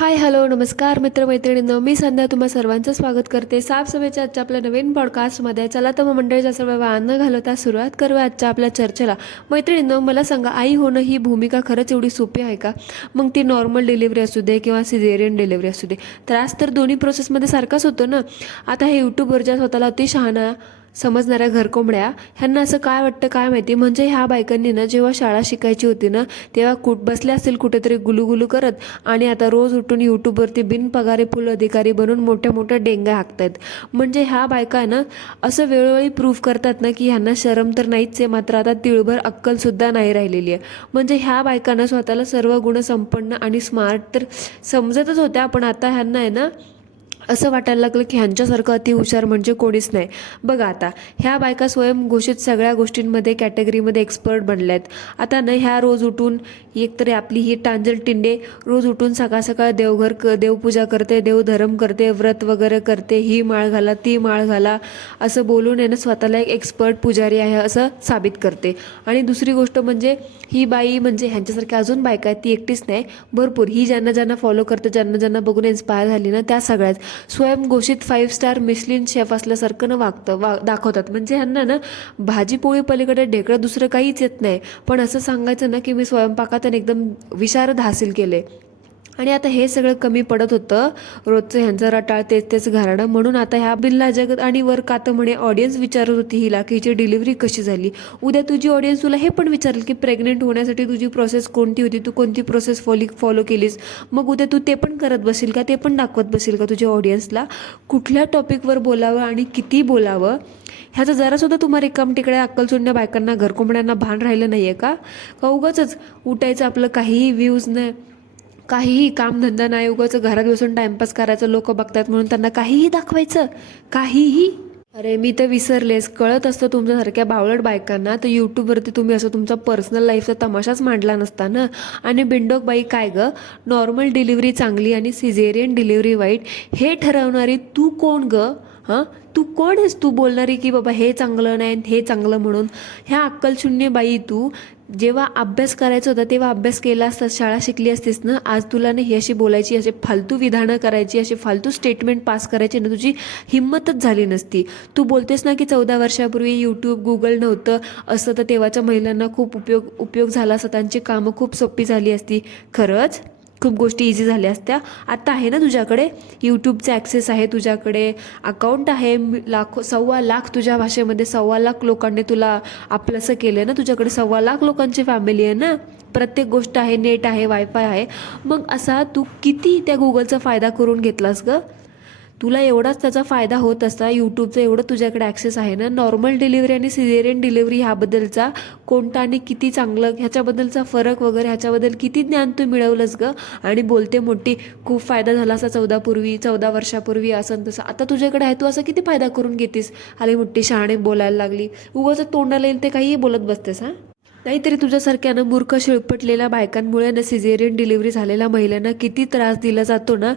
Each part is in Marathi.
हाय हॅलो नमस्कार मित्रमैत्रिणींनो, मी संध्या तुम्हा सर्वांचं स्वागत करते साफसफाईच्या आजच्या आपल्या नवीन पॉडकास्टमध्ये. चला तर मग मंडळीच्या सर्व वाहन न घालवता सुरुवात करूया आजच्या आपल्या चर्चेला. मैत्रिणींनो, मला सांगा, आई होणं ही भूमिका खरंच एवढी सोपी आहे का? मग ती नॉर्मल डिलिव्हरी असू दे किंवा सिझेरियन डिलिव्हरी असू दे, त्रास तर दोन्ही प्रोसेसमध्ये सारखाच होतो ना. आता हे यूट्यूबवरच्या स्वतःला अति शहाणा समजणाऱ्या घरकोंबड्या ह्यांना असं काय वाटतं काय माहिती, म्हणजे ह्या बायकांनी ना जेव्हा शाळा शिकायची होती ना तेव्हा बसल्या असतील कुठेतरी गुलुगुलू करत, आणि आता रोज उठून यूट्यूबवरती बिनपगारी फुल अधिकारी बनून मोठ्या मोठ्या डेंग्या हाकतायत. म्हणजे ह्या बायका ना असं वेळोवेळी प्रूव्ह करतात ना की ह्यांना शरम तर नाहीच आहे, मात्र आता तिळभर अक्कलसुद्धा नाही राहिलेली आहे. म्हणजे ह्या बायकांना स्वतःला सर्व गुणसंपन्न आणि स्मार्ट तर समजतच होत्या, पण आता ह्यांना आहे ना असं वाटायला लागलं की ह्यांच्यासारखं अतिहुशार म्हणजे कोणीच नाही. बघा, आता ह्या बायका स्वयंघोषित सगळ्या गोष्टींमध्ये कॅटेगरीमध्ये एक्सपर्ट बनल्या आहेत. आता ना ह्या रोज उठून एकतरी आपली ही टांजल टिंडे रोज उठून सकाळ सकाळ देवपूजा करते, देवधर्म करते, व्रत वगैरे करते, ही माळ घाला ती माळ घाला असं बोलून आहे ना स्वतःला एक एक्सपर्ट पुजारी आहे असं साबित करते. आणि दुसरी गोष्ट म्हणजे ही बाई म्हणजे ह्यांच्यासारख्या अजून बायका आहेत, ती एकटीच नाही, भरपूर. ही ज्यांना ज्यांना फॉलो करते, ज्यांना ज्यांना बघून इन्स्पायर झाली ना, त्या सगळ्याच स्वयंघोषित 5 स्टार मिशलिन शेफ असल्यासारखं ना दाखवतात. म्हणजे ह्यांना ना भाजीपोळी पलीकडे ढेकळं दुसरं काहीच येत नाही, पण असं सांगायचं ना की मी स्वयंपाकात एकदम विशारद हासिल केले. आणि आता हे सगळं कमी पडत होतं, रोजचं ह्यांचं रटाळ तेच घराणं. म्हणून आता ह्या बिल्ला जगत आणि वर कातं म्हणे ऑडियन्स विचारत होती हिला की हिची डिलिव्हरी कशी झाली. उद्या तुझी ऑडियन्स तुला हे पण विचारेल की प्रेग्नेंट होण्यासाठी तुझी प्रोसेस कोणती होती, तू कोणती प्रोसेस फॉलो केलीस. मग उद्या तू ते पण करत बसील का, ते पण दाखवत बसील का तुझ्या ऑडियन्सला कुठल्या टॉपिकवर बोलावं आणि किती बोलावं. ह्याचा जरासुद्धा तुम्हाला रिकाम तिकडे अक्कलचुंड्या बायकांना घरकोंबड्यांना भान राहिलं नाही आहे का? उगाचच उठायचं, आपलं काहीही व्ह्यूज नाही, काहीही कामधंदा नाही, उगाच घरात बसून टाइमपास करायचं, लोक बघतात म्हणून त्यांना काहीही दाखवायचं, काहीही. अरे मी तर विसरलेस, कळत असतं तुमच्यासारख्या बावळट बायकांना तर यूट्यूबवरती तुम्ही असं तुमचा पर्सनल लाईफचा तमाशाच मांडला नसता ना. आणि बिंडोक बाई काय ग, नॉर्मल डिलिव्हरी चांगली आणि सिझेरियन डिलिव्हरी वाईट हे ठरवणारी तू कोण ग? हां, तू कोण आहेस तू बोलणारी की बाबा हे चांगलं नाही हे चांगलं म्हणून? ह्या अक्कलशून्य बाई, तू जेव्हा अभ्यास करायचा होता तेव्हा अभ्यास केला असतास, शाळा शिकली असतीस ना, आज तुला नाही अशी बोलायची, असे फालतू विधानं करायची, असे फालतू स्टेटमेंट पास करायची ना, तुझी हिंमतच झाली नसती. तू बोलतेस ना की 14 वर्षापूर्वी यूट्यूब गुगल नव्हतं असतं तर तेव्हाच्या महिलांना खूप उपयोग झाला असता, त्यांची कामं खूप सोपी झाली असती. खरंच खूप गोष्टी इझी झाल्या असत्या. आता आहे ना तुझ्याकडे यूट्यूबचे ॲक्सेस आहे, तुझ्याकडे अकाउंट आहे, लाखो 1.25 लाख तुझ्या भाषेमध्ये 1.25 लाख लोकांनी तुला आपलंसं केलं ना, तुझ्याकडे 1.25 लाख लोकांची फॅमिली आहे ना, प्रत्येक गोष्ट आहे, नेट आहे, वायफाय आहे. मग असा तू किती त्या गुगलचा फायदा करून घेतलास ग? तुला एवढाच त्याचा फायदा होत असता, यूट्यूबचा एवढं तुझ्याकडे ॲक्सेस आहे ना. नॉर्मल डिलिव्हरी आणि सिझेरियन डिलिव्हरी ह्याबद्दलचा कोणता आणि किती चांगलं ह्याच्याबद्दलचा फरक वगैरे ह्याच्याबद्दल किती ज्ञान तू मिळवलंस ग? आणि बोलते मोठी खूप फायदा झाला असा 14 वर्षापूर्वी असं तसं. आता तुझ्याकडे आहे, तू असं किती फायदा करून घेतीस? आली मोठी शहाणे बोलायला लागली, उगाच तोंडाला येईल ते काहीही बोलत बसतेस. हां, नाहीतरी तुझ्यासारख्या ना मूर्ख शिळपटलेल्या बायकांमुळे ना सिझेरियन डिलिव्हरी झालेल्या महिलांना किती त्रास दिला जातो ना,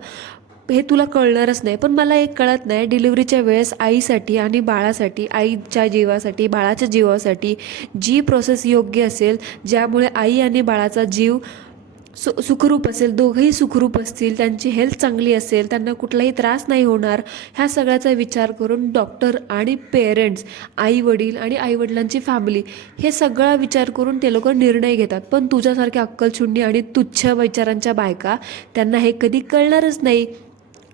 हे तुला कळणारच नाही. पण मला एक कळत नाही, डिलिव्हरीच्या वेळेस आईसाठी आणि बाळासाठी, आईच्या जीवासाठी बाळाच्या जीवासाठी जी प्रोसेस योग्य असेल, ज्यामुळे आई आणि बाळाचा जीव सुखरूप असेल, दोघंही सुखरूप असतील, त्यांची हेल्थ चांगली असेल, त्यांना कुठलाही त्रास नाही होणार, ह्या सगळ्याचा विचार करून डॉक्टर आणि पेरेंट्स, आईवडील आणि आईवडिलांची फॅमिली, हे सगळा विचार करून ते लोक निर्णय घेतात. पण तुझ्यासारख्या अक्कलशून्य आणि तुच्छ विचारांच्या बायका, त्यांना हे कधी कळणारच नाही.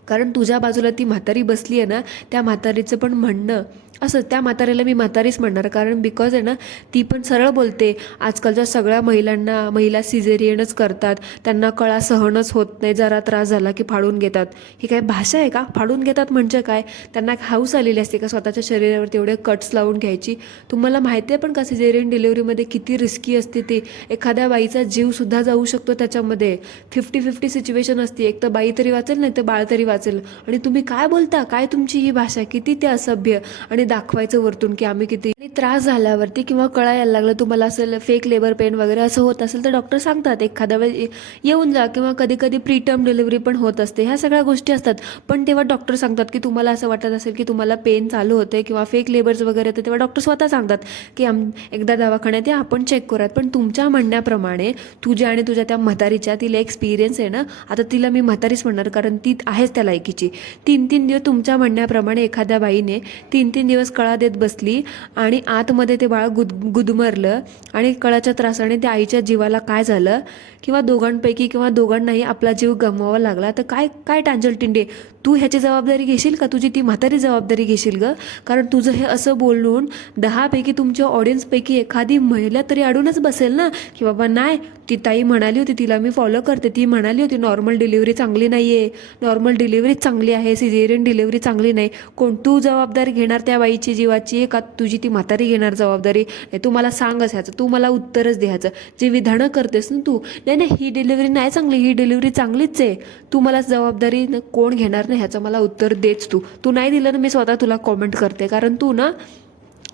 कारण तुझ्या बाजूला ती म्हातारी बसली आहे ना, त्या म्हातारीचं पण म्हणणं असं, त्या म्हातारीला मी म्हातारीच म्हणणार, कारण बिकॉज आहे ना ती पण सरळ बोलते. आजकालच्या सगळ्या महिला सिझेरियनच करतात, त्यांना कळा सहनच होत नाही, जरा त्रास झाला की फाडून घेतात. ही काय भाषा आहे का? फाडून घेतात म्हणजे काय? त्यांना हाऊस आलेली असते का स्वतःच्या शरीरावरती एवढे कट्स लावून घ्यायची? तुम्हाला माहिती आहे पण का सिझेरियन डिलिव्हरीमध्ये किती रिस्की असते ते? एखाद्या बाईचा जीवसुद्धा जाऊ शकतो त्याच्यामध्ये. 50-50 सिच्युएशन असते, एक तर बाई तरी वाचेल नाही तर बाळ तरी वाचेल. आणि तुम्ही काय बोलता? काय तुमची ही भाषा? किती ते असभ्य. आणि दाखवायचं वरतून की आम्ही किती. आणि त्रास झाल्यावरती किंवा कळा यायला लागलं, तुम्हाला असं फेक लेबर पेन वगैरे असं होत असेल तर डॉक्टर सांगतात एखाद्या वेळी येऊन जा, किंवा कधी कधी प्रीटर्म डिलिव्हरी पण होत असते. ह्या सगळ्या गोष्टी असतात. पण तेव्हा डॉक्टर सांगतात की तुम्हाला असं वाटत असेल की तुम्हाला पेन चालू होते किंवा फेक लेबर्स वगैरे येते, तेव्हा डॉक्टर स्वतः सांगतात की एकदा दवाखान्यात या, आपण चेक करूयात. पण तुमच्या म्हणण्याप्रमाणे तुझ्या आणि तुझ्या त्या म्हातारीच्या, तिला एक्सपिरियन्स आहे ना, आता तिला मी म्हातारीच म्हणणार कारण ती आहेच त्या लायकीची. 3-3 दिवस तुमच्या म्हणण्याप्रमाणे एखाद्या बाईने 3-3 दिवस कळा देत बसली आणि आतमध्ये ते बाळ गुदमरलं आणि कळाच्या त्रासाने त्या आईच्या जीवाला काय झालं, किंवा दोघांपैकी किंवा दोघांनाही आपला जीव गमवावा लागला, तर काय काय टांजलटिंडे, तू ह्याची जबाबदारी घेशील का? तुझी ती म्हातारी जबाबदारी घेशील ग? कारण तुझं हे असं बोलून 10पैकी तुमच्या ऑडियन्सपैकी एखादी महिला तरी अडूनच बसेल ना, की बाबा नाही, ती ताई म्हणाली होती, तिला मी फॉलो करते, ती म्हणाली होती नॉर्मल डिलिव्हरी चांगली नाही आहे, नॉर्मल डिलिव्हरी चांगली आहे, सिझेरियन डिलिव्हरी चांगली नाही. कोण तू जबाबदारी घेणार त्या बाईची जीवाची, का तुझी ती म्हातारी घेणार जबाबदारी? नाही, तू मला सांगच ह्याचं, तू मला उत्तरच द्यायचं. जे विधानं करतेस ना तू, नाही नाही ही डिलिव्हरी नाही चांगली, ही डिलिव्हरी चांगलीच आहे, तू मला जबाबदारी कोण घेणार नाही ह्याचं मला उत्तर देच. तू नाही दिलं ना, मी स्वतः तुला कॉमेंट करते, कारण तू ना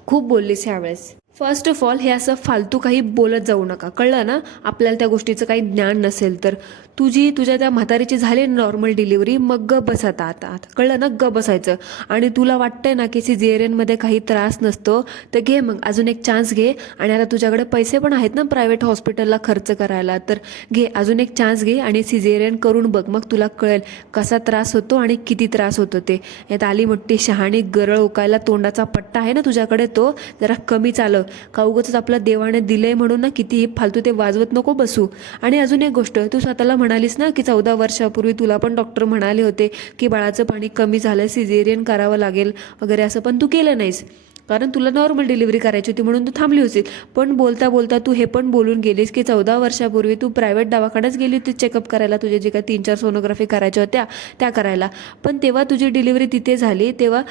खूप बोललीस ह्यावेळेस. फर्स्ट ऑफ ऑल हे असं फालतू काही बोलत जाऊ नका, कळलं ना? आपल्याला त्या गोष्टीचं काही ज्ञान नसेल तर. तुझ्या त्या म्हातारीची झाली नॉर्मल डिलिव्हरी, मग ग बस आता कळलं ना, ग बसायचं. आणि तुला वाटतंय ना की सिझेरियनमध्ये काही त्रास नसतो, तर घे मग अजून एक चान्स घे. आणि आता तुझ्याकडे पैसे पण आहेत ना प्रायव्हेट हॉस्पिटलला खर्च करायला, तर घे अजून एक चान्स घे आणि सिझेरियन करून बघ, मग तुला कळेल कसा त्रास होतो आणि किती त्रास होतो ते. यात आली मोठी शहाणी गरळ उकायला तोंडाचा पट्टा आहे ना तुझ्याकडे, तो जरा कमी चालव. का उगाचच आपलं देवाने दिलंय म्हणून ना कितीही फालतू ते वाजवत नको बसू. आणि अजून एक गोष्ट, तू स्वतःला म्हणालीस ना की 14 वर्षापूर्वी तुला पण डॉक्टर म्हणाले होते की बाळाचं पाणी कमी झालं, सिझेरियन करावं लागेल वगैरे असं, पण तू केलं नाहीस कारण तुला नॉर्मल डिलिव्हरी करायची होती म्हणून तू थांबली होतीस. पण बोलता बोलता तू हे पण बोलून गेलीस की 14 वर्षापूर्वी तू प्रायव्हेट दवाखान्यात गेली होती चेकअप करायला, तुझे जे काही 3-4 सोनोग्राफी करायच्या होत्या त्या करायला. पण तेव्हा तुझी डिलिव्हरी तिथे झाली, तेव्हा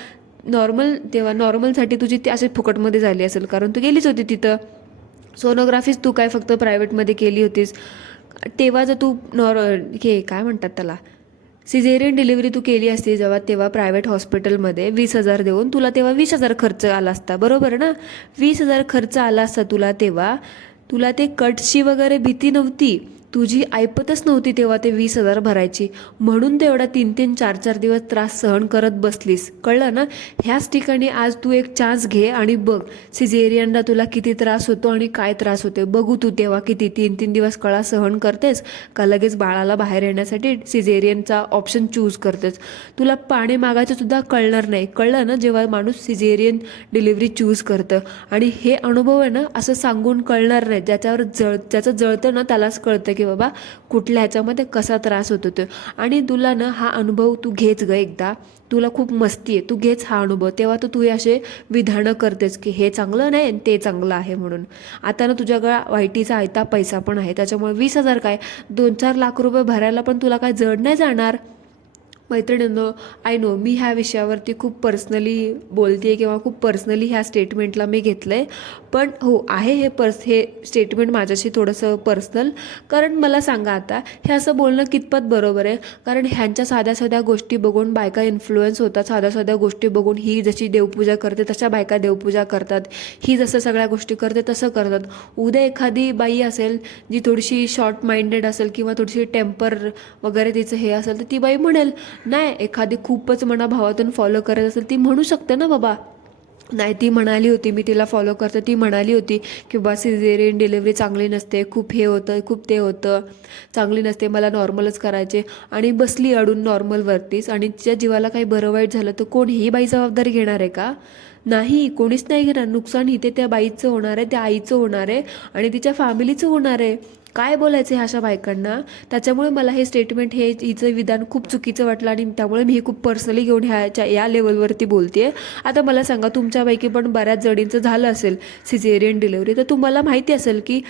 नॉर्मलसाठी तुझी ती असे फुकटमध्ये झाली असेल, कारण तू गेलीच होती तिथं. सोनोग्राफीच तू काय फक्त प्रायव्हेटमध्ये केली होतीस. तेव्हा जर तू हे काय म्हणतात त्याला, सिझेरियन डिलिव्हरी तू केली असती जेव्हा, तेव्हा प्रायव्हेट हॉस्पिटलमध्ये 20,000 देऊन तुला तेव्हा 20,000 खर्च आला असता, बरोबर ना? 20,000 खर्च आला असता तुला तेव्हा. तुला ते कटची वगैरे भीती नव्हती, तुझी ऐपतच नव्हती तेव्हा ते 20,000 भरायची, म्हणून ते एवढा 3-3, 4-4 दिवस त्रास सहन करत बसलीस, कळलं ना? ह्याच ठिकाणी आज तू एक चान्स घे आणि बघ सिझेरियनला तुला किती त्रास होतो आणि काय त्रास होते बघू तू. तेव्हा किती 3-3 दिवस कळा सहन करतेस का लगेच बाळाला बाहेर येण्यासाठी सिझेरियनचा ऑप्शन चूज करतेस? तुला पाणी मागायचं सुद्धा कळणार नाही, कळलं ना, जेव्हा माणूस सिझेरियन डिलिव्हरी चूज करतं. आणि हे अनुभव आहे ना असं सांगून कळणार नाही, ज्याचं जळतं ना त्यालाच कळतं की बाबा कुठल्या ह्याच्यामध्ये कसा त्रास होतो तो. आणि तुला ना हा अनुभव तू घेच ग एकदा, तुला खूप मस्ती आहे, तू घेच हा अनुभव, तेव्हा तू हे असे विधानं करतेस की हे चांगलं नाही ते चांगलं आहे म्हणून. आता ना तुझ्याकडे वाईटीचा आयता पैसा पण आहे, त्याच्यामुळे 20,000 काय 2-4 लाख रुपये भरायला पण तुला काय जड नाही जाणार. मैत्रिणींनो, आय नो मी ह्या विषयावरती खूप पर्सनली बोलते आहे किंवा खूप पर्सनली ह्या स्टेटमेंटला मी घेतलं आहे, पण हो आहे हे स्टेटमेंट माझ्याशी थोडंसं पर्सनल. कारण मला सांगा आता हे असं बोलणं कितपत बरोबर आहे? कारण ह्यांच्या साध्या साध्या गोष्टी बघून बायका इन्फ्लुएन्स होतात, साध्या साध्या गोष्टी बघून ही जशी देवपूजा करते तशा बायका देवपूजा करतात, ही जसं सगळ्या गोष्टी करते तसं करतात. उद्या एखादी बाई असेल जी थोडीशी शॉर्ट माइंडेड असेल किंवा थोडीशी टेम्पर वगैरे तिचं हे असेल, तर ती बाई म्हणेल नाही, एखादी खूपच मनाभावातून फॉलो करत असेल ती म्हणू शकते ना बाबा, नाही ती म्हणाली होती मी तिला फॉलो करते, ती म्हणाली होती की बा सिझेरियन डिलिव्हरी चांगली नसते, खूप हे होतं खूप ते होतं, चांगली नसते, मला नॉर्मलच करायचे, आणि बसली अडून नॉर्मलवरतीच. आणि तिच्या जीवाला काही बरं वाईट झालं तर कोण ही बाई जबाबदारी घेणार आहे का? नाही, कोणीच नाही घेणार. नुकसान इथे त्या बाईचं होणार आहे, त्या आईचं होणार आहे आणि तिच्या फॅमिलीचं होणार आहे. काय बोलायचं ह्या अशा बायकांना? त्याच्यामुळे मला हे स्टेटमेंट हिचं विधान खूप चुकीचं वाटलं आणि त्यामुळे मी हे खूप पर्सनली घेऊन या लेवलवरती बोलते. आता मला सांगा, तुमच्यापैकी पण बऱ्याच जणींचं झालं असेल सिझेरियन डिलिव्हरी, तर तुम्हाला माहिती असेल की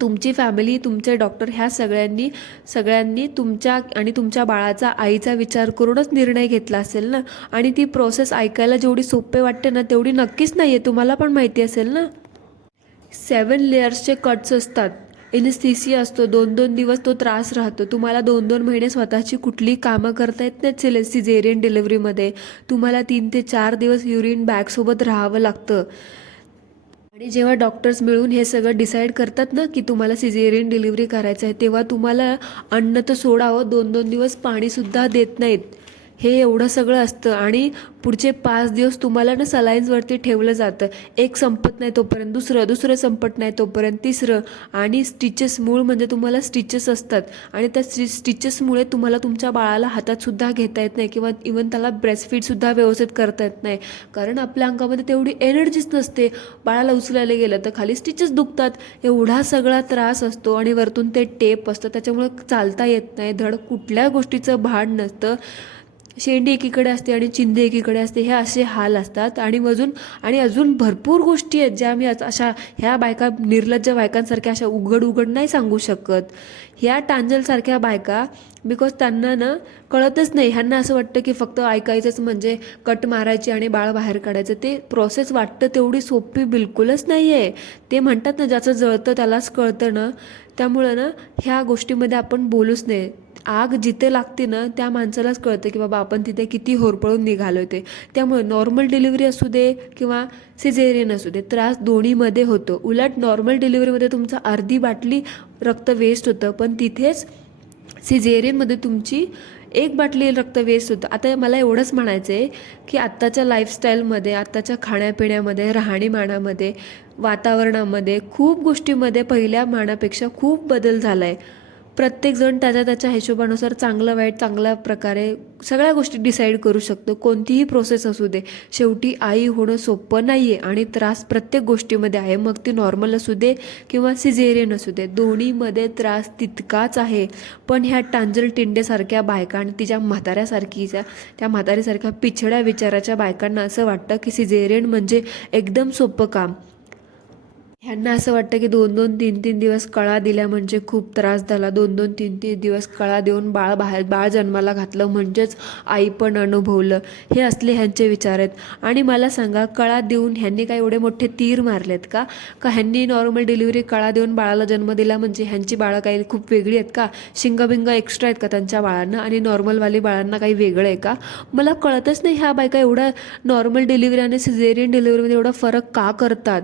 तुमची फॅमिली, तुमचे डॉक्टर ह्या सगळ्यांनी तुमच्या आणि तुमच्या बाळाचा, आईचा विचार करूनच निर्णय घेतला असेल ना. आणि ती प्रोसेस ऐकायला जेवढी सोपे वाटते ना तेवढी नक्कीच नाही आहे, तुम्हाला पण माहिती असेल ना. 7 लेयर्सचे कट्स असतात, एनेस्थीसिया असतो, 2-2 दिवस तो त्रास राहतो, तुम्हाला 2-2 महिने स्वतःची कुठली कामं करता येत नाहीत सिझेरियन डिलिव्हरीमध्ये, तुम्हाला 3 ते 4 दिवस युरिन बॅगसोबत राहावं लागतं. आणि जेव्हा डॉक्टर्स मिळून हे सगळं डिसाईड करतात ना की तुम्हाला सिझेरियन डिलिव्हरी करायचं आहे, तेव्हा तुम्हाला अन्न तर सोडावं, 2-2 दिवस पाणीसुद्धा देत नाहीत. हे एवढं सगळं असतं आणि पुढचे 5 दिवस तुम्हाला ना सलाईन्सवरती ठेवलं जातं. एक संपत नाही तोपर्यंत दुसरं संपत नाही तोपर्यंत तिसरं. आणि स्टिचेस, मूळ म्हणजे तुम्हाला स्टिचेस असतात आणि त्या स्टिचेसमुळे तुम्हाला तुमच्या बाळाला हातातसुद्धा घेता येत नाही किंवा इवन त्याला ब्रेस्टफीडसुद्धा व्यवस्थित करता येत नाही, कारण आपल्या अंगामध्ये तेवढी एनर्जीच नसते. बाळाला उचलायला गेलं तर खाली स्टिचेस दुखतात, एवढा सगळा त्रास असतो आणि वरतून ते टेप असतं, त्याच्यामुळे चालता येत नाही, धड कुठल्या गोष्टीचं भान नसतं. शेंडी एकीकडे असते आणि चिंधी एकीकडे असते, हे असे हाल असतात. आणि अजून भरपूर गोष्टी आहेत ज्या मी अशा ह्या बायका निर्लज्ज बायकांसारख्या अशा उघड नाही सांगू शकत. ह्या टांजलसारख्या बायका, बिकॉज त्यांना ना कळतच नाही, ह्यांना असं वाटतं की फक्त ऐकायचंच म्हणजे कट मारायची आणि बाळ बाहेर काढायचं. ते प्रोसेस वाटतं तेवढी सोपी बिलकुलच नाही आहे. ते म्हणतात ना, ज्याचं जळतं त्यालाच कळतं ना, त्यामुळं ना ह्या गोष्टीमध्ये आपण बोलूच नाही. आग जिथे लागते ना त्या माणसालाच कळतं की बाबा आपण तिथे किती होरपळून निघालो ते. त्यामुळे नॉर्मल डिलिव्हरी असू दे किंवा सिझेरियन असू दे, त्रास दोन्हीमध्ये होतो. उलट नॉर्मल डिलिव्हरीमध्ये तुमचं अर्धी बाटली रक्त वेस्ट होतं, पण तिथेच सिझेरियनमध्ये तुमची 1 बाटली रक्त वेस्ट होतं. आता मला एवढंच म्हणायचं आहे की आत्ताच्या लाईफस्टाईलमध्ये, आत्ताच्या खाण्यापिण्यामध्ये, राहणीमानामध्ये, वातावरणामध्ये, खूप गोष्टीमध्ये पहिल्या मानापेक्षा खूप बदल झाला आहे. प्रत्येकजण त्याच्या हिशोबानुसार चांगलं वाईट चांगल्या प्रकारे सगळ्या गोष्टी डिसाईड करू शकतो. कोणतीही प्रोसेस असू दे, शेवटी आई होणं सोपं नाही आहे आणि त्रास प्रत्येक गोष्टीमध्ये आहे. मग ती नॉर्मल असू दे किंवा सिझेरियन असू दे, दोन्हीमध्ये त्रास तितकाच आहे. पण ह्या टांजल टिंडेसारख्या बायका आणि तिच्या त्या म्हातारीसारख्या पिछड्या विचाराच्या बायकांना असं वाटतं की सिझेरियन म्हणजे एकदम सोपं काम. ह्यांना असं वाटतं की 2-2, 3-3 दिवस कळा दिल्या म्हणजे खूप त्रास झाला, 2-2, 3-3 दिवस कळा देऊन बाळ जन्माला घातलं म्हणजेच आई पण अनुभवलं. हे असले ह्यांचे विचार आहेत. आणि मला सांगा, कळा देऊन ह्यांनी काय एवढे मोठे तीर मारलेत का ह्यांनी नॉर्मल डिलिव्हरी कळा देऊन बाळाला जन्म दिला म्हणजे ह्यांची बाळं काही खूप वेगळी आहेत का? शिंगबिंग एक्स्ट्रा आहेत का त्यांच्या बाळांना आणि नॉर्मलवाली बाळांना काही वेगळं आहे का? मला कळतच नाही ह्या बायका एवढा नॉर्मल डिलिव्हरी आणि सिझेरियन डिलिव्हरीमध्ये एवढा फरक का करतात.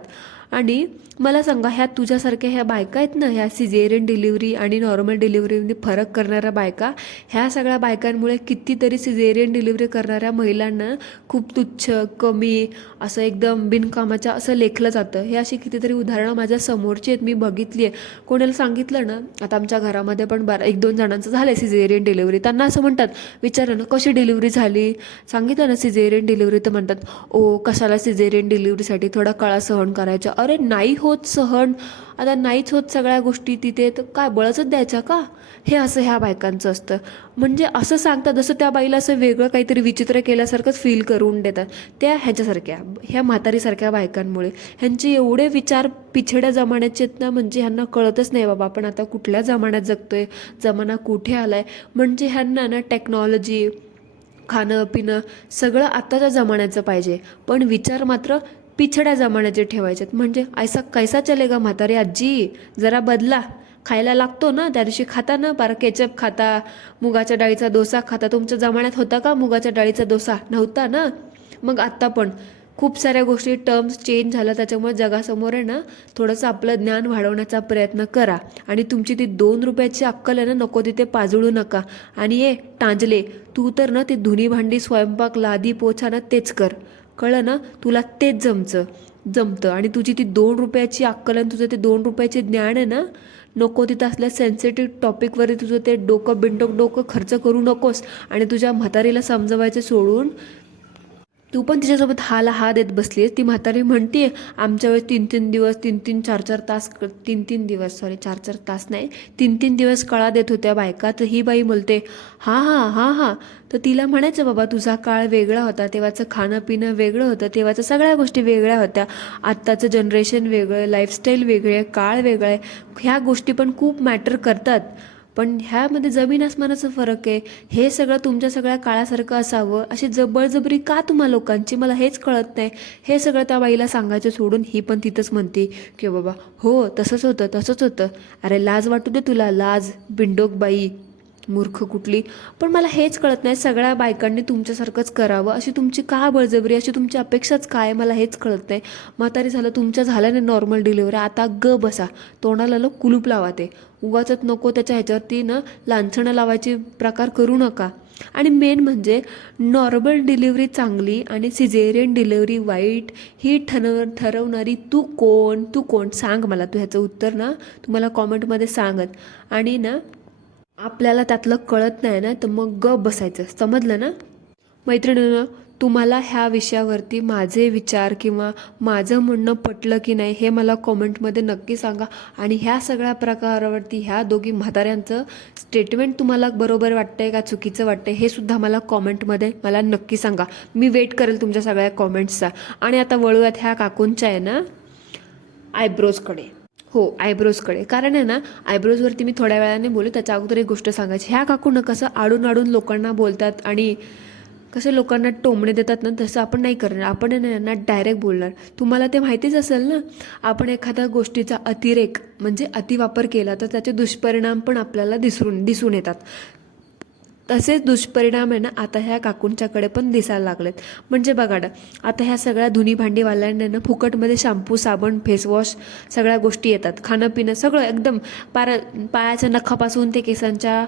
आणि मला सांगा, ह्या बायका आहेत ना, ह्या सिझेरियन डिलिव्हरी आणि नॉर्मल डिलिव्हरीमध्ये फरक करणाऱ्या बायका, ह्या सगळ्या बायकांमुळे कितीतरी सिझेरियन डिलिव्हरी करणाऱ्या महिलांना खूप तुच्छ, कमी, असं एकदम बिनकामाच्या असं लेखलं जातं. हे अशी कितीतरी उदाहरणं माझ्या समोरची आहेत, मी बघितली आहे. कोणाला सांगितलं ना, आता आमच्या घरामध्ये पण 1-2 जणांचं झालं आहे सिझेरियन डिलिव्हरी, त्यांना असं म्हणतात, विचारा ना कशी डिलिव्हरी झाली, सांगितलं ना सिझेरियन डिलिव्हरी, तर म्हणतात ओ कशाला सिझेरियन डिलिव्हरीसाठी थोडा कळा सहन करायचा. अरे नाही होत सहन, आता नाहीच होत सगळ्या गोष्टी तिथे, तर काय बळचच द्यायचा का? हे असं ह्या बायकांचं असतं. म्हणजे असं सांगतात जसं त्या बाईला असं वेगळं काहीतरी विचित्र केल्यासारखंच फील करून देतात. ह्या म्हातारीसारख्या बायकांमुळे ह्यांचे एवढे विचार पिछड्या जमान्याचे आहेत ना, म्हणजे ह्यांना कळतच नाही बाबा आपण आता कुठल्या जमान्यात जगतोय, जमाना कुठे आलाय. म्हणजे ह्यांना ना टेक्नॉलॉजी, खाणं पिणं सगळं आत्ताच्या जमान्याचं पाहिजे, पण विचार मात्र पिछड्या जमान्याचे ठेवायचे. म्हणजे ऐसा कैसा चलेगा म्हातारी आजी, जरा बदला. खायला लागतो ना, त्या दिवशी खाता ना, पार केचप खाता, मुगाच्या डाळीचा डोसा खाता. तुमच्या जमान्यात होता का मुगाच्या डाळीचा डोसा? नव्हता ना. मग आत्ता पण खूप साऱ्या गोष्टी टर्म्स चेंज झाल्या, त्याच्यामुळे जगासमोर आहे ना थोडंसं आपलं ज्ञान वाढवण्याचा प्रयत्न करा. आणि तुमची ती 2 रुपयाची अक्कल आहे ना, नको तिथे पाजळू नका. आणि टांजले, तू तर ना ती धुनी भांडी स्वयंपाक लादी पोछा ना तेच कर, कळलं ना, तुला तेच जमतं. आणि तुझी ती 2 रुपयाची अक्कल आणि तुझं ते 2 रुपयाचे ज्ञान आहे ना, नको तिथं असल्या सेन्सिटिव्ह टॉपिकवरती तुझं ते डोकं खर्च करू नकोस. आणि तुझ्या म्हातारीला समजवायचं सोडून तू पण तिच्यासोबत हा देत बसलीस. ती म्हातारी म्हणते आमच्या वेळेस 3-3 दिवस, 3-3, 4-4 तास, 3-3 दिवस, सॉरी 4-4 तास नाही, 3-3 दिवस कळा देत होत्या बायका. तर ही बाई बोलते हां. तर तिला म्हणायचं बाबा तुझा काळ वेगळा होता, तेव्हाचं खाणं पिणं वेगळं होतं, तेव्हाचं सगळ्या गोष्टी वेगळ्या होत्या, आत्ताचं जनरेशन वेगळं, लाईफस्टाईल वेगळी आहे, काळ वेगळा आहे. ह्या गोष्टी पण खूप मॅटर करतात. पण ह्यामध्ये जमीन आसमानाचा फरक आहे. हे सगळं तुमच्या सगळ्या काळासारखं असावं अशी जबरजबरी का तुम्हा लोकांची, मला हेच कळत नाही. हे सगळं त्या बाईला सांगायचं सोडून ही पण तिथंच म्हणते की बाबा हो तसंच होतं. अरे लाज वाटू दे तुला, लाज, बिंडोक बाई. मूर्ख कुठली. पण मला हेच कळत नाही, सगळ्या बायकांनी तुमच्यासारखंच करावं अशी तुमची का बळजबरी, अशी तुमची अपेक्षाच काय, मला हेच कळत नाही. म्हातारी झालं, तुमच्या झाल्या नाही नॉर्मल डिलिव्हरी, आता बसा, तोंडाला कुलूप लावा. ते उगाचच नको त्याच्या ह्याच्यावरती ना लांछनं लावायची प्रकार करू नका. आणि मेन म्हणजे नॉर्मल डिलिव्हरी चांगली आणि सिझेरियन डिलिव्हरी वाईट ही ठरवणारी तू कोण सांग मला. तू ह्याचं उत्तर ना तू मला कॉमेंटमध्ये सांगत. आणि ना आपल्याला त्यातलं कळत नाही ना तर मग बसायचं, समजलं ना. मैत्रिणींनो, तुम्हाला ह्या विषयावरती माझे विचार किंवा माझं म्हणणं पटलं की नाही हे मला कॉमेंटमध्ये नक्की सांगा. आणि ह्या सगळ्या प्रकारावरती ह्या दोघी म्हाताऱ्यांचं स्टेटमेंट तुम्हाला बरोबर वाटतंय का चुकीचं वाटतंय हे सुद्धा मला कॉमेंटमध्ये मला नक्की सांगा. मी वेट करेल तुमच्या सगळ्या कॉमेंट्सचा. आणि आता वळूयात ह्या काकूंच्या आहे ना आयब्रोजकडे. हो, आयब्रोजकडे. कारण आहे ना आयब्रोजवरती मी थोड्या वेळाने बोलू, त्याच्या अगोदर एक गोष्ट सांगायची. ह्या काकूनं कसं आडून आडून लोकांना बोलतात आणि कसे लोकांना टोमणे देतात ना, तसं आपण नाही करणार. आपण ना डायरेक्ट बोलणार. तुम्हाला ते माहितीच असेल ना, आपण एखाद्या गोष्टीचा अतिरेक म्हणजे अतिवापर केला तर त्याचे दुष्परिणाम पण आपल्याला दिसून येतात. तसेच दुष्परिणाम आहे ना आता ह्या काकूंच्याकडे पण दिसायला लागलेत. म्हणजे बघा ना, आता ह्या सगळ्या धुनी भांडीवाल्यांना ना फुकटमध्ये शॅम्पू, साबण, फेसवॉश सगळ्या गोष्टी येतात. खाणं पिणं सगळं एकदम पायाच्या नखापासून ते केसांच्या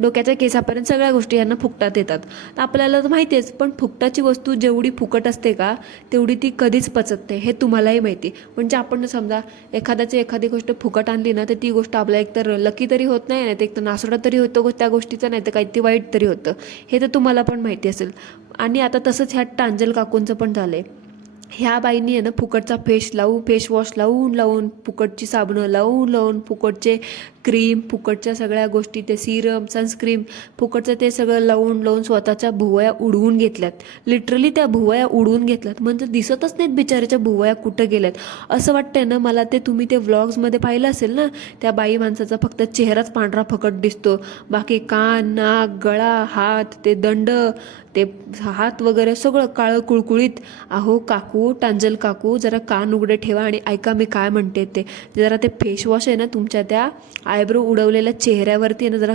डोक्याच्या केसापर्यंत सगळ्या गोष्टी यांना फुकटात येतात. तर आपल्याला तर माहिती आहेच, पण फुकटाची वस्तू जेवढी फुकट असते का तेवढी ती कधीच पचत नाही, हे तुम्हालाही माहिती. म्हणजे आपण समजा एखादी गोष्ट फुकट आणली ना तर ती गोष्ट आपल्या एकतर लकी तरी होत नाही, नाही तर एक तर नासोडा तरी होतो त्या गोष्टीचा, नाही तर काही ती वाईट तरी होतं. हे तर तुम्हाला पण माहिती असेल. आणि आता तसंच ह्या टांजल काकूंचं पण झालं आहे. ह्या बाईंनी आहे ना फुकटचा फेसवॉश लावून फुकटची साबणं लावून फुकटचे क्रीम, फुकटच्या सगळ्या गोष्टी, ते सिरम, सनस्क्रीम, फुकटचं ते सगळं लावून स्वतःच्या भुवया उडवून घेतल्यात. लिटरली त्या भुवया उडवून घेतल्यात. म्हणजे दिसतच नाहीत बिचाऱ्याच्या भुवया कुठं गेल्यात. असं वाटतंय ना मला, तुम्ही ते व्लॉग्समध्ये पाहिलं असेल ना, त्या बाई माणसाचा फक्त चेहराच पांढरा फकट दिसतो, बाकी कान, नाक, गळा, हात, ते दंड, ते हात वगैरे सगळं काळं कुळकुळीत. अहो काकू, टांजल काकू, जरा कान उघडे ठेवा आणि ऐका मी काय म्हणते ते. जरा ते फेसवॉश आहे ना तुमच्या त्या आयब्रो उडवलेल्या चेहऱ्यावरती आहे ना जरा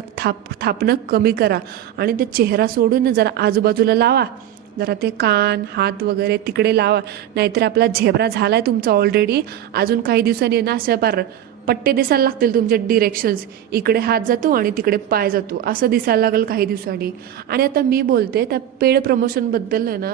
थापणं कमी करा. आणि ते चेहरा सोडून जरा आजूबाजूला लावा. जरा ते कान, हात वगैरे तिकडे लावा. नाहीतर आपला झेब्रा झाला आहे तुमचा ऑलरेडी. अजून काही दिवसांनी ना असं पट्टे दिसायला लागतील तुमचे डिरेक्शन्स. इकडे हात जातो आणि तिकडे पाय जातो, असं दिसायला लागेल काही दिवसांनी. आणि आता मी बोलते त्या पेड प्रमोशनबद्दल आहे ना.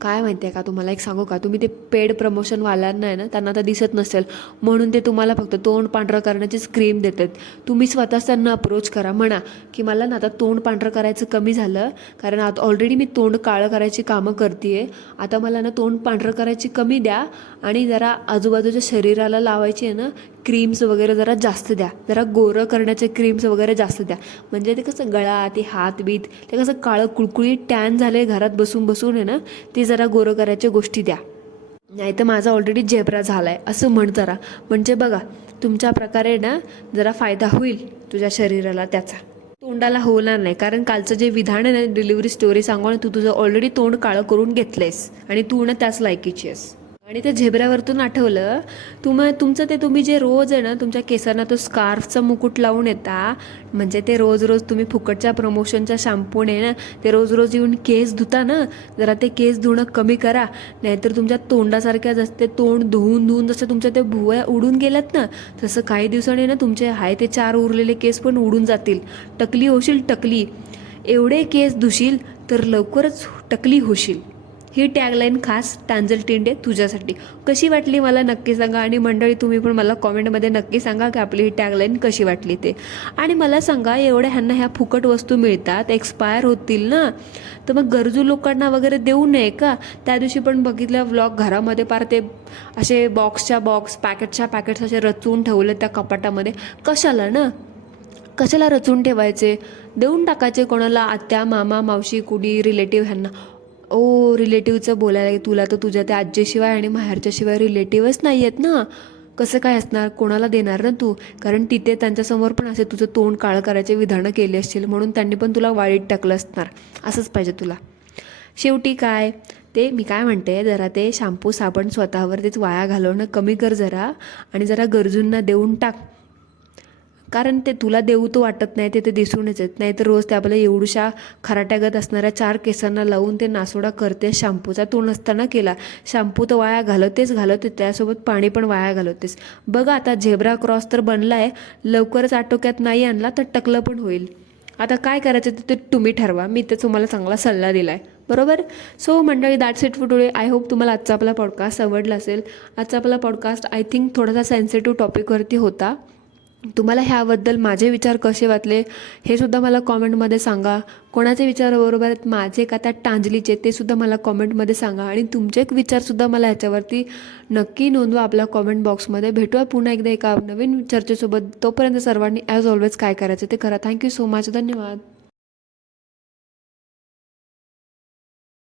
काय माहिती आहे का तुम्हाला एक सांगू का, तुम्ही ते पेड प्रमोशनवाल्यांना आहे ना त्यांना तर दिसत नसेल म्हणून ते तुम्हाला फक्त तोंड पांढरं करण्याची स्क्रीम देतात. तुम्ही स्वतःच त्यांना अप्रोच करा, म्हणा की मला ना आता तोंड पांढरं करायचं कमी झालं, कारण आता ऑलरेडी मी तोंड काळं करायची कामं करते आहे. आता मला ना तोंड पांढरं करायची कमी द्या आणि जरा आजूबाजूच्या शरीराला लावायची आहे ना क्रीम्स वगैरे जरा जास्त द्या. जरा गोरं करण्याचे क्रीम्स वगैरे जास्त द्या. म्हणजे ते कसं गळा, ते हात बीत, ते कसं काळं कुळकुळी टॅन झाले घरात बसून आहे ना, ते जरा गोरं करायच्या गोष्टी द्या. नाही तर माझा ऑलरेडी झेब्रा झाला आहे असं म्हण जरा. म्हणजे बघा तुमच्या प्रकारे ना जरा फायदा होईल तुझ्या शरीराला, त्याचा तोंडाला होणार नाही. कारण कालचं जे विधान आहे ना डिलिव्हरी स्टोरी सांगू ना, तू तुझं ऑलरेडी तोंड काळं करून घेतलंयस आणि तू ना त्याच लायकीची आहेस. आणि त्या झेब्रावरतून आठवलं, तुम्ही जे रोज आहे ना तुमच्या केसांना तो स्कार्फचा मुकुट लावून येता, म्हणजे ते रोज तुम्ही फुकटच्या प्रमोशनच्या शॅम्पूने ना ते रोज येऊन केस धुता ना, जरा ते केस धुणं कमी करा. नाहीतर तुमच्या तोंडासारख्या जसं ते तोंड धुवून जसं तुमच्या ते भुवया उडून गेल्यात ना, तसं काही दिवसांनी ना तुमचे ते 4 उरलेले केस पण उडून जातील. टकली होशील, टकली. एवढे केस धुशील तर लवकरच टकली होशील. ही टॅगलाईन खास टांजल टिंडे तुझ्यासाठी. कशी वाटली मला नक्की सांगा. आणि मंडळी तुम्ही पण मला कॉमेंटमध्ये नक्की सांगा की आपली ही टॅगलाईन कशी वाटली ते. आणि मला सांगा, एवढ्या ह्या फुकट वस्तू मिळतात, एक्सपायर होतील ना, तर मग गरजू लोकांना वगैरे देऊ नये का. त्या दिवशी पण बघितलं व्लॉग, घरामध्ये पार ते असे बॉक्स पॅकेट्स असे रचून ठेवले त्या कपाटामध्ये. कशाला रचून ठेवायचे, देऊन टाकायचे कोणाला, आत्या, मामा, मावशी, कुडी, रिलेटिव्ह ह्यांना. रिलेटिव्हचं बोलायला तुला तर तुझ्या त्या आजीशिवाय आणि माहेरच्या शिवाय रिलेटिव्हच नाही आहेत ना. कसं काय असणार, कोणाला देणार ना तू. कारण तिथे त्यांच्यासमोर पण असे तुझं तोंड काळं करायचे विधानं केली असतील म्हणून त्यांनी पण तुला वाळीत टाकलं असणार. असंच पाहिजे तुला. शेवटी काय ते मी काय म्हणते, जरा ते शॅम्पू साबण स्वतःवर तेच वाया घालवणं कमी कर जरा. आणि जरा गरजूंना देऊन टाक. कारण ते तुला देऊ तो वाटत नाही, ते दिसूनच येत नाही. तर रोज ते आपल्याला एवढ्याशा खराट्यागत असणाऱ्या 4 केसांना लावून ते नासोडा करते. शॅम्पूचा तू नसताना केला. शॅम्पू तर वाया घालवते, त्यासोबत पाणी पण वाया घालवतेस. बघा आता झेब्रा क्रॉस तर बनला आहे, लवकरच आटोक्यात नाही आणला तर टकलं पण होईल. आता काय करायचं ते तुम्ही ठरवा. मी तर तुम्हाला चांगला सल्ला दिला आहे, बरोबर. सो मंडळी, that's it for today. I hope तुम्हाला आजचा आपला पॉडकास्ट आवडला असेल. आजचा आपला पॉडकास्ट आय थिंक थोडासा सेन्सिटिव्ह टॉपिकवरती होता. तुम्हाला ह्याबद्दल माझे विचार कसे वाटले हे सुद्धा मला कॉमेंटमध्ये सांगा. कोणाचे विचार बरोबर आहेत माझे का त्या टांजलीचे, ते सुद्धा मला कॉमेंटमध्ये सांगा. आणि तुमचे विचारसुद्धा मला ह्याच्यावरती नक्की नोंदवा आपल्या कॉमेंट बॉक्समध्ये. भेटूया पुन्हा एकदा एका नवीन चर्चेसोबत. तोपर्यंत सर्वांनी ॲज ऑलवेज काय करायचं ते करा. Thank you so much. धन्यवाद.